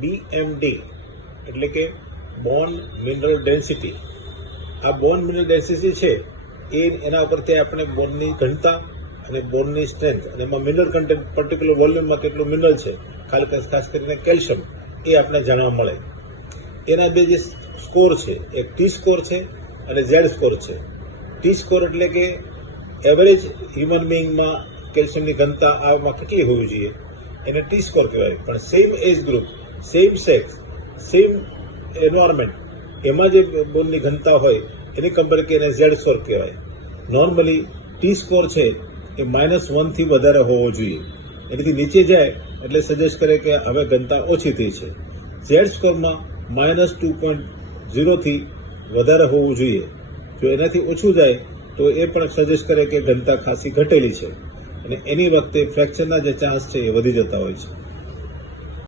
BMD એટલે કે બોન mineral density. આ બોન મિનરલ ડેન્સિટી છે એના ઉપરથી આપણે બોનની ઘનતા અને બોનની સ્ટ્રેન્થ અને એમાં મિનરલ કન્ટેન્ટ પર્ટિક્યુલર વોલ્યુમમાં કેટલું મિનરલ છે, ખાસ કરીને કેલ્શિયમ, એ આપણે જાણવા મળે. એના બે જે સ્કોર છે, એક ટી સ્કોર છે અને ઝેડ સ્કોર છે. ટી સ્કોર એટલે કે એવરેજ હ્યુમન બિંગમાં કેલ્શિયમની ઘનતા આમાં કેટલી હોવી જોઈએ, એને ટી સ્કોર કહેવાય. પણ same age group, same sex, same environment, એમાં જે બોનની ઘનતા હોય એની કમ્પેર કે એને ઝેડ સ્કોર કહેવાય. નોર્મલી ટી સ્કોર છે એ -1 થી વધારે હોવો જોઈએ. એનાથી નીચે જાય એટલે સજેસ્ટ કરે કે હવે ઘનતા ઓછી થઈ છે. ઝેડ સ્કોરમાં -2.0 થી વધારે હોવું જોઈએ. જો એનાથી ઓછું જાય તો એ પણ સજેસ્ટ કરે કે ઘનતા ખાસી ઘટેલી છે અને એની વખતે ફ્રેક્ચરના જે ચાન્સ છે એ વધી જતા હોય છે.